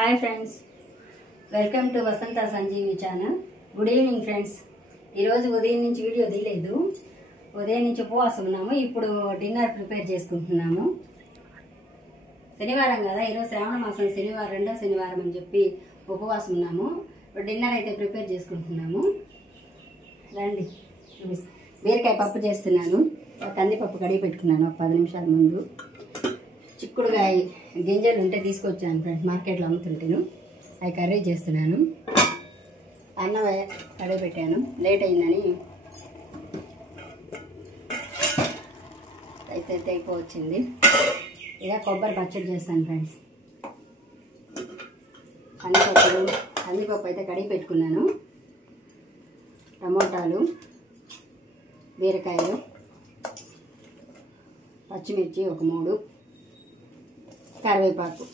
Hi friends, welcome to Vasantha Sanjeevi channel. Good evening friends. ఈరోజు ఉదయం నుంచి వీడియో తీయలేదు. ఉదయం నుంచి ఉపవాసం ఉన్నాము. ఇప్పుడు డిన్నర్ ప్రిపేర్ చేసుకుంటున్నాము. శనివారం కదా, ఈరోజు శ్రావణ మాసం శనివారం, రెండో శనివారం అని చెప్పి ఉపవాసం ఉన్నాము. ఇప్పుడు డిన్నర్ అయితే ప్రిపేర్ చేసుకుంటున్నాము. రండి చూపిస్తాను. బీరకాయ పప్పు చేస్తున్నాను. కందిపప్పు కడిగి పెట్టుకున్నాను ఒక 10 నిమిషాల ముందు. చిక్కుడుకాయ గింజలు ఉంటే తీసుకొచ్చాను ఫ్రెండ్స్, మార్కెట్లో అమ్ముతుంటాను. అవి కర్రీ చేస్తున్నాను. అన్నం కడిగి పెట్టాను, లేట్ అయిందని అయితే అయిపోవచ్చింది. ఇక కొబ్బరి పచ్చడి చేస్తాను ఫ్రెండ్స్. కందిపప్పు అయితే కడిగి పెట్టుకున్నాను. టమోటాలు, బీరకాయలు, పచ్చిమిర్చి ఒక 3, కరివేపాకు.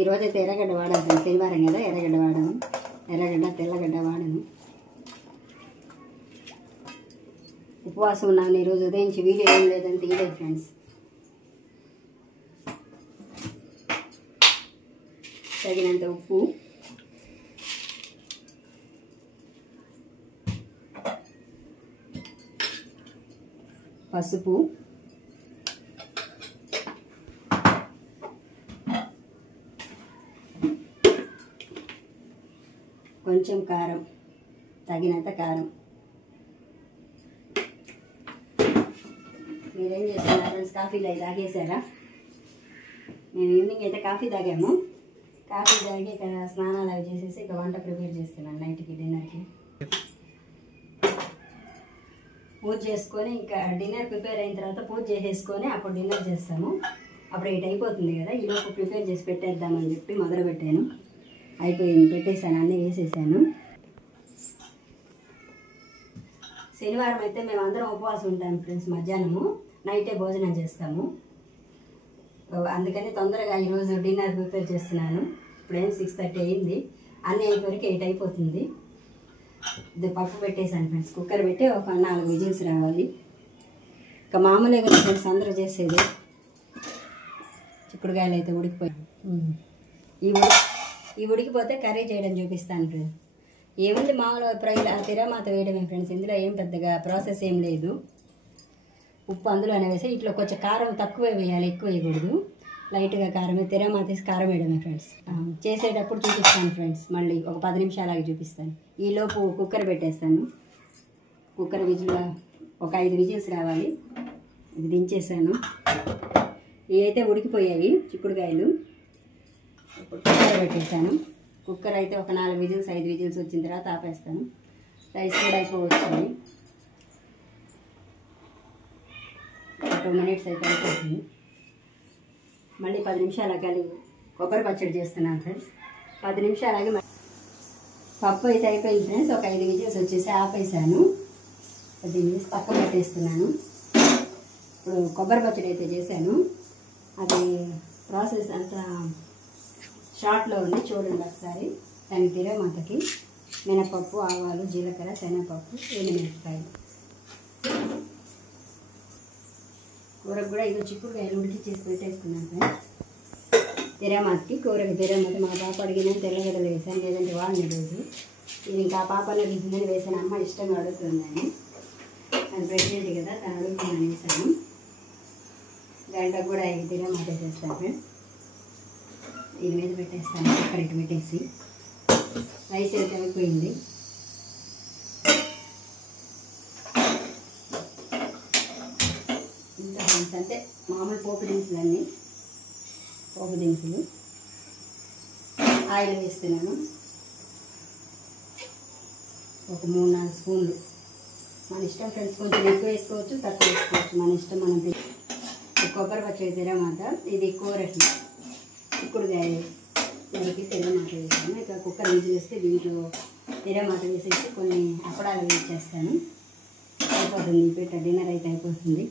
ఈరోజైతే ఎర్రగడ్డ వాడాను, శనివారం కదా, ఎర్రగడ్డ వాడాను. ఎర్రగడ్డ, తెల్లగడ్డ వాడాను. ఉపవాసం ఉన్నాను ఈరోజు. ఉదయం నుంచి వీడియో ఏం లేదని తీయలేదు ఫ్రెండ్స్. తగినంత ఉప్పు, పసుపు, కొంచెం కారం, తగినంత కారం. మీరేం చేస్తున్నారు ఫ్రెండ్స్? కాఫీలు అవి తాగేసారా? మేము ఈవినింగ్ అయితే కాఫీ తాగాము. కాఫీ తాగి ఇక స్నానాలు అవి చేసేసి ఇక వంట ప్రిపేర్ చేస్తున్నాను నైట్కి, డిన్నర్కి. పూజ చేసుకొని ఇంకా డిన్నర్ ప్రిపేర్ అయిన తర్వాత పూజ చేసేసుకొని అప్పుడు డిన్నర్ చేస్తాము. అప్పుడు 8 అయిపోతుంది కదా, ఈలోపు ప్రిపేర్ చేసి పెట్టేద్దామని చెప్పి మొదలు పెట్టాను. అయిపోయింది, పెట్టేశాను, అన్నీ వేసేసాను. శనివారం అయితే మేము అందరం ఉపవాసం ఉంటాము ఫ్రెండ్స్. మధ్యాహ్నము నైటే భోజనం చేస్తాము. అందుకని తొందరగా ఈరోజు డిన్నర్ ప్రిపేర్ చేస్తున్నాను. ఇప్పుడేం 6:30 అయింది. అన్నీ అయిపోయికి 8 అయిపోతుంది. ఇది పప్పు పెట్టేశాను ఫ్రెండ్స్. కుక్కర్ పెట్టి ఒక 4 విజిల్స్ రావాలి. ఇక మామూలుగా ఫ్రెండ్స్ అందరూ చేసేది. చిక్కుడుకాయలు అయితే ఉడికిపోయాయి. ఈ ఉడికిపోతే కర్రీ చేయడం చూపిస్తాను ఫ్రెండ్స్. ఏముంది, మామూలుగా తిరమాత వేయడమే ఫ్రెండ్స్. ఇందులో ఏం పెద్దగా ప్రాసెస్ ఏం లేదు. ఉప్పు అందులోనే వేసి ఇట్లా కొంచెం కారం తక్కువే వేయాలి, ఎక్కువ వేయకూడదు. లైట్గా కారమే, తిరమాత వేసి కారం వేయడమే ఫ్రెండ్స్. చేసేటప్పుడు చూపిస్తాను ఫ్రెండ్స్. మళ్ళీ ఒక 10 నిమిషాలకి చూపిస్తాను. ఈలోపు కుక్కర్ పెట్టేస్తాను. కుక్కర్ విజిల్ ఒక 5 విజిల్స్ రావాలి. ఇది దించేసాను. ఇవి అయితే ఉడికిపోయాయి చిక్కుడుకాయలు. ఇప్పుడు కుక్కర్ పెట్టేసాను. కుక్కర్ అయితే ఒక 4 విజిల్స్ 5 విజిల్స్ వచ్చిన తర్వాత ఆపేస్తాను. రైస్ కూడా అయిపోవచ్చింది. 2 మినిట్స్ అయితే అయిపోతుంది. మళ్ళీ 10 నిమిషాలు కలిగి కొబ్బరి పచ్చడి చేస్తున్నాను ఫ్రెండ్స్. 10 నిమిషాలకి పప్పు అయితే అయిపోయింది ఫ్రెండ్స్. ఒక 5 విజిల్స్ వచ్చేసి ఆపేసాను. దీన్ని పక్క పెట్టేస్తున్నాను. ఇప్పుడు కొబ్బరి పచ్చడి అయితే చేశాను. అది ప్రాసెస్ అంతా షార్ట్లో ఉంది, చూడండి ఒకసారి. దానికి తిరమాతకి మినపప్పు, ఆవాలు, జీలకర్ర, శనగపప్పు, ఎండుమిరపకాయలు. కూరకు కూడా ఇదో చిక్కుడుకాయలు ఉడికిచ్చేసి పెట్టేసుకున్నాను ఫ్రెండ్స్. తిరమాతకి కూరకు తిరమాత మా పాప అడిగిన తెల్లగడ్డలు వేసాను, లేదంటే వాడిని రోజు. ఇది ఇంకా ఆ పాప అడిగిందని వేసాను. అమ్మ ఇష్టంగా అడుగుతుందని, తను ప్రెగ్నెంట్ కదా, తను అడుగుతుందని వేసాను. దాంట్లో కూడా ఇది తిరమాత చేస్తాను ఫ్రెండ్స్. దీని మీద పెట్టేస్తాను. కరెక్ట్ పెట్టేసి రైస్ అయితే అయిపోయింది. ఇంత ఫ్రెండ్స్ అంటే మామూలు పోపు దినుసులు, అన్నీ పోపు దినుసులు. ఆయిల్ వేస్తున్నాను ఒక 3-4 స్పూన్లు. మన ఇష్టం ఫ్రెండ్స్, కొంచెం ఎక్కువ వేసుకోవచ్చు, తక్కువ వేసుకోవచ్చు, మన ఇష్టం. మనం కొబ్బరి పచ్చడి తిరమాత. ఇది కూరకి చిక్కుడుకాయ దానికి తిరమాత వేసాను. ఇక కుక్కర్ విజిల్ వేస్తే దీంట్లో తిరమాత వేసేసి కొన్ని అప్పడాలు వేసేస్తాను. అయిపోతుంది. పెట్ట డిన్నర్ అయితే అయిపోతుంది.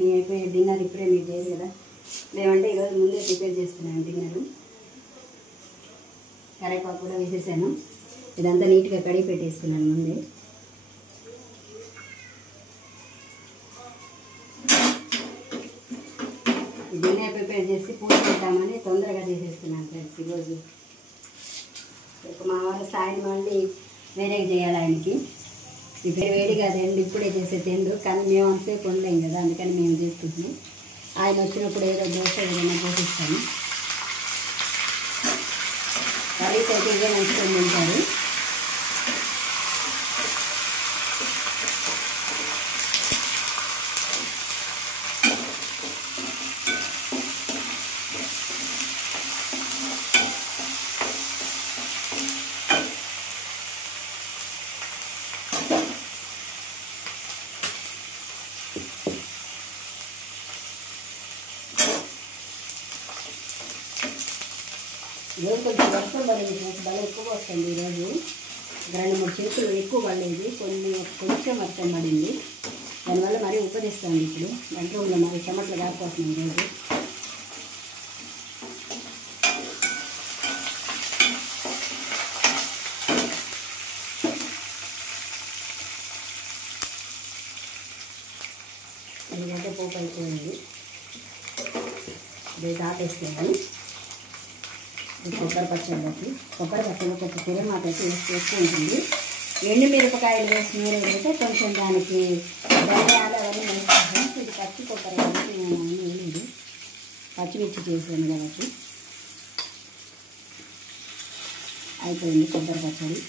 మీ అయిపోయే డిన్నర్ ఇప్పుడే మీకు లేదు కదా, లేవంటే ఈరోజు ముందే ప్రిపేర్ చేస్తున్నాను డిన్నర్. కరివేపాకు కూడా వేసేసాను. ఇదంతా నీట్గా కడిగి పెట్టేసుకున్నాను ముందే. ప్రిపేర్ చేసి పూజ చేద్దామని తొందరగా చేసేస్తున్నాను ఫ్రెండ్స్ ఈరోజు. మా వాళ్ళు సాయం మళ్ళీ వేరేగా చేయాలి ఆయనకి. ఇప్పుడు వేడిగా తిండి ఇప్పుడే చేసే తిండు, కానీ మేము అంతసేపు ఉండలేం కదా, అందుకని మేము చేసుకుంటున్నాం. ఆయన వచ్చినప్పుడు ఏదో దోశ ఏదైనా పోషిస్తాము. కర్రీస్ అయితే ఇవే మంచుకొని తింటారు. ఈరోజు కొంచెం వర్షం పడింది ఫ్రెండ్స్, బాగా ఎక్కువ వస్తుంది. ఈరోజు 2-3 చేతులు ఎక్కువ పడలేదు, కొంచెం వర్షం పడింది. దానివల్ల మరీ ఉపదిస్తుంది. ఇప్పుడు వంట రూమ్లో మరి చెమట్లు కాకపోతున్నాం ఈరోజు. ఇదైతే పోపు అయిపోయింది, ఇది ఆపేస్తాను. కొబ్బరి పచ్చడిలోకి కొంచెం తిరమాత అయితే వేస్తూ ఉంటుంది. ఎండు మిరపకాయలు వేసి నూనె కొంచెం దానికి ధనియాలు అవన్నీ వేస్తాను. ఇది పచ్చి కొబ్బరి కాబట్టి నేను అన్నీ వేయలేదు, పచ్చిమిర్చి చేసాను కాబట్టి. అయిపోయింది కొబ్బరి పచ్చడి.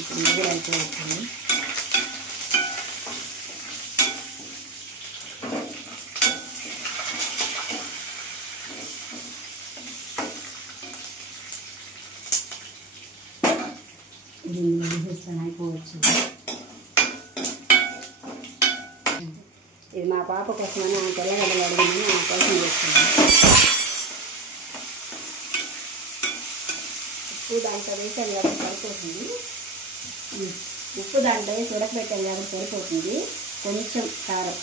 ఇప్పుడు ఇది కూడా అయిపోతుంది. అయిపోవచ్చు. ఇది మా పాప కోసమని ఆ తెల్లగడ్డలు అడిగిందని నా కోసం చేస్తున్నాను. ఉప్పు దాంట్లో వేసాను కాబట్టి సరిపోతుంది. ఉప్పు దాంట్లో వేసి ఉడకబెట్టాను కాబట్టి సరిపోతుంది. కొంచెం కారం,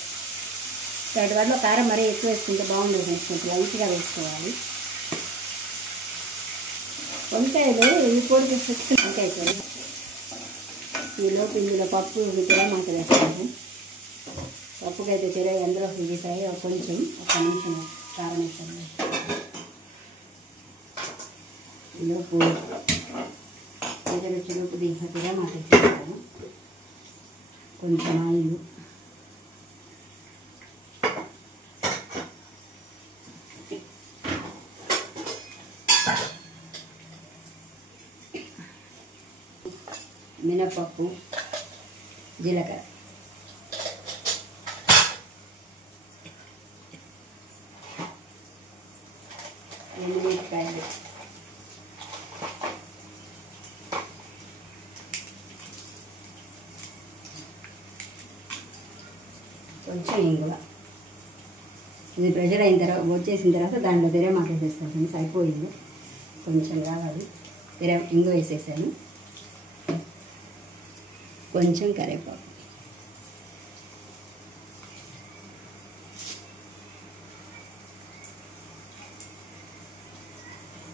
వాటి వల్ల కారం మరీ ఎక్కువ వేసుకుంటే బాగుండదు, కొంచెం లైట్గా వేసుకోవాలి. వంకాయలు ఇవి పొడి చేసి వంకాయ కూర. ఈలోపు ఇందులో పప్పు తిరమాత వేస్తాము. పప్పుకైతే తిరగ ఎందరో ఇగితాయి, కొంచెం 1 నిమిషం కారం వేస్తాము. ఈలోపు రుచిలోపు దీంట్లో తిరమాత వేస్తాము. కొంచెం ఆయిల్, మినపప్పు, జీలకర్ర, ఎండుమిరపకాయలు, కొంచెం ఇంగువ. ఇది ప్రెషర్ అయిన తర్వాత వచ్చేసిన తర్వాత దాంట్లో తిరమాత వేసేస్తాను ఫ్రెండ్స్. అయిపోయింది, కొంచెం కావాలి. ఇంగువ వేసేసాను, కొంచెం కరివేపాకు,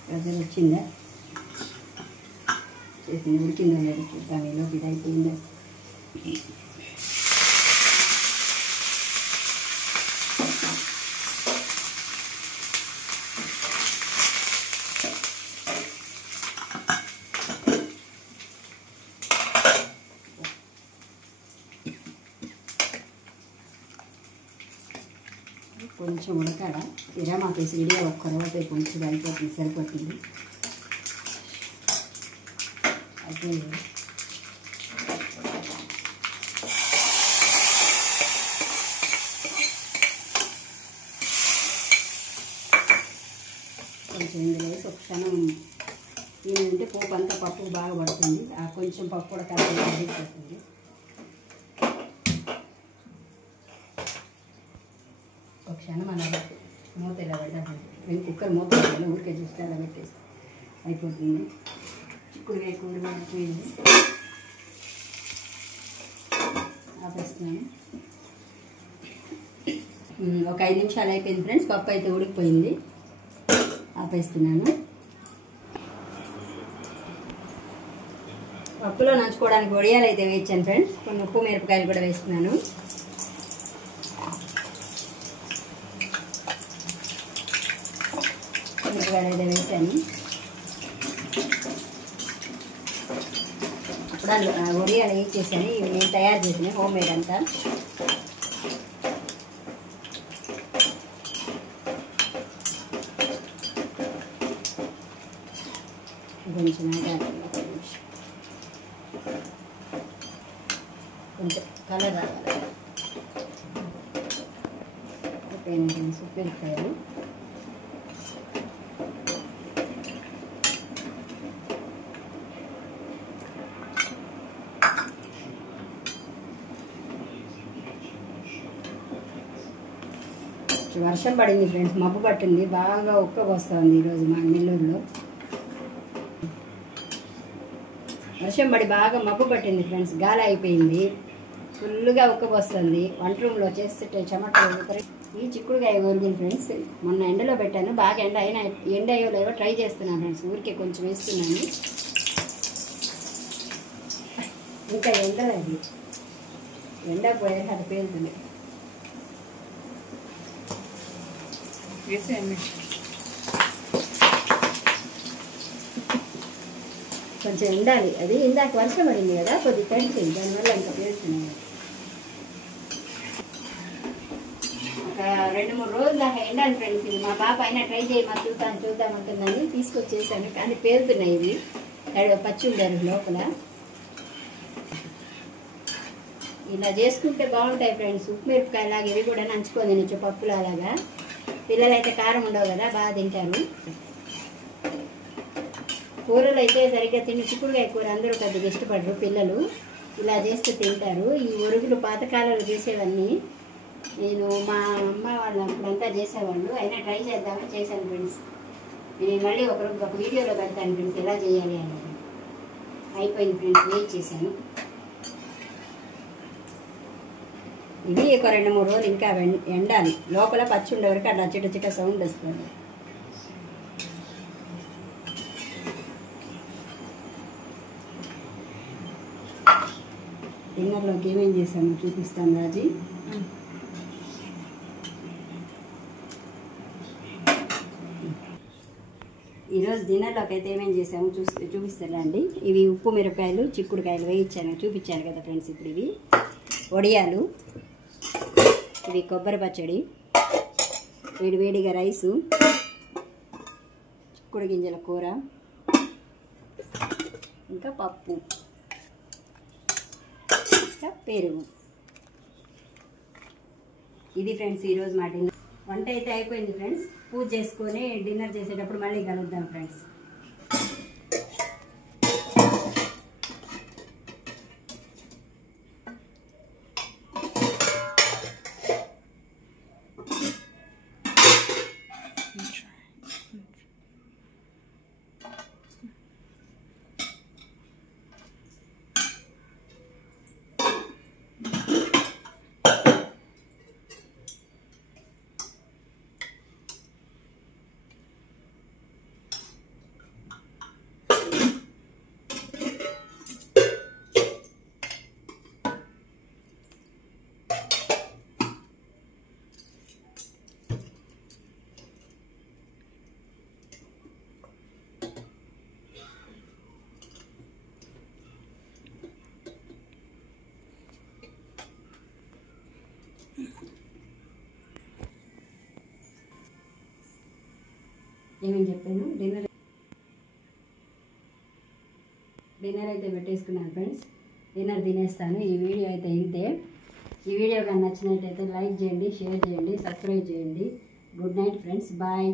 ప్రెషర్ వచ్చిందా చేసింది, ఉడికిందో లేదు చూద్దాం. ఈలోపు ఇది అయిపోయిందా. కొంచెం ఉడకాడ తిరమాత వేసి విడిగా ఒక్క రోజు కొంచెం అయిపోతుంది, సరిపోతుంది. అయిపోయింది. కొంచెం ఇందులో వేసి ఒక క్షణం ఏంటంటే పోపు అంతా పప్పు బాగా పడుతుంది. ఆ కొంచెం పప్పు కూడా కలిపి అడిగిపోతుంది. ఒక క్షణం అలా మూత ఇలా పెడతాను. నేను కుక్కర్ మూత పెట్టాను, ఊరికే చూస్తే అలా పెట్టేసి అయిపోతుంది. చిక్కుడుకాయ కూర అయిపోయింది, ఆపేస్తున్నాను. ఒక 5 నిమిషాలు అయిపోయింది ఫ్రెండ్స్. పప్పు అయితే ఉడికిపోయింది, ఆపేస్తున్నాను. పప్పులో నంచుకోవడానికి వడియాలు అయితే వేయించాను ఫ్రెండ్స్. కొన్ని ఉప్పు మిరపకాయలు కూడా వేస్తున్నాను. పచ్చిమిరపకాయలు అయితే వేసాను. అప్పుడు ఒడియాలు వేసేసాను. ఇవి నేను తయారు చేసినాయి, హోమ్ మేడ్ అంతా. కొంచెం కొంచెం కలర్ రావాలి. ఉప్పిరికాయలు వర్షం పడింది ఫ్రెండ్స్, మబ్బు పట్టింది, బాగా ఉక్కబోస్తుంది ఈరోజు మా నెల్లూరులో. వర్షం పడి బాగా మబ్బు పట్టింది ఫ్రెండ్స్, గాలి అయిపోయింది, ఫుల్గా ఉక్కబోస్తుంది. వంట రూమ్లో చేస్తే చెమటలు. ఈ చిక్కుడుకాయ ఊరుగులు ఫ్రెండ్స్ మొన్న ఎండలో పెట్టాను, బాగా ఎండ అయ్యో లేవో ట్రై చేస్తున్నాను ఫ్రెండ్స్. ఊరికే కొంచెం వేస్తున్నాను, ఇంకా ఎండలేదు, ఎండ పోయే అది పేలుతుంది. కొంచెం ఎండాలి, అది ఇందాక వర్షం పడింది కదా, కొద్దిగా తడిచింది, దానివల్ల ఇంకా పేలుతున్నాయి. ఒక 2-3 రోజులు దాకా ఎండాలి ఫ్రెండ్స్. ఇది మా పాప అయినా ట్రై చేయమా చూద్దామంటుందని తీసుకొచ్చేసాను, కానీ పేలుతున్నాయి ఇవి. పచ్చి ఉండారు లోపల. ఇలా చేసుకుంటే బాగుంటాయి ఫ్రెండ్స్. ఉప్పు మిరపకాయలాగా ఇవి కూడా నంచుకొని తినచ్చు, పప్పులు అలాగా. పిల్లలు అయితే కారం ఉండవు కదా, బాగా తింటారు. కూరలు అయితే సరిగ్గా తిని చిక్కుడుకాయ కూర అందరూ పెద్దగా ఇష్టపడరు పిల్లలు, ఇలా చేస్తే తింటారు. ఈ ఒరుగులు పాతకాలంలో చేసేవన్నీ నేను మా అమ్మ వాళ్ళు అప్పుడంతా చేసేవాళ్ళు, అయినా ట్రై చేద్దామని చేశాను ఫ్రెండ్స్. నేను మళ్ళీ ఒక వీడియోలో పెడతాను ఫ్రెండ్స్ ఎలా చేయాలి అనేది. అయిపోయింది ఫ్రెండ్స్, వెయిట్ చేశాను. ఇది ఒక 2-3 రోజులు ఇంకా ఎండాలి, లోపల పచ్చి ఉండే వరకు అట్లా చిట సౌండ్ వస్తుంది. డిన్నర్లోకి ఏమేం చేశాను చూపిస్తాను రాజీ. ఈరోజు డిన్నర్లోకి అయితే ఏమేం చేసాము చూపిస్తానండి. ఇవి ఉప్పు మిరపకాయలు చిక్కుడుకాయలు వేయించాను, చూపించాను కదా ఫ్రెండ్స్. ఇప్పుడు ఇవి వడియాలు, ఇవి కొబ్బరి పచ్చడి, వేడివేడిగా రైసు, చిక్కుడు గింజల కూర, ఇంకా పప్పు, ఇంకా పెరుగు. ఇది ఫ్రెండ్స్ ఈరోజు మా డిన్నర్. వంట అయితే అయిపోయింది ఫ్రెండ్స్. పూజ చేసుకొని డిన్నర్ చేసేటప్పుడు మళ్ళీ కలుద్దాం ఫ్రెండ్స్. ఏమేమి చెప్పాను. డిన్నర్ అయితే పెట్టేసుకున్నాను ఫ్రెండ్స్. డిన్నర్ తినేస్తాను. ఈ వీడియో అయితే ఇంతే. ఈ వీడియో కానీ నచ్చినట్టయితే లైక్ చేయండి, షేర్ చేయండి, సబ్స్క్రైబ్ చేయండి. Good night friends, bye.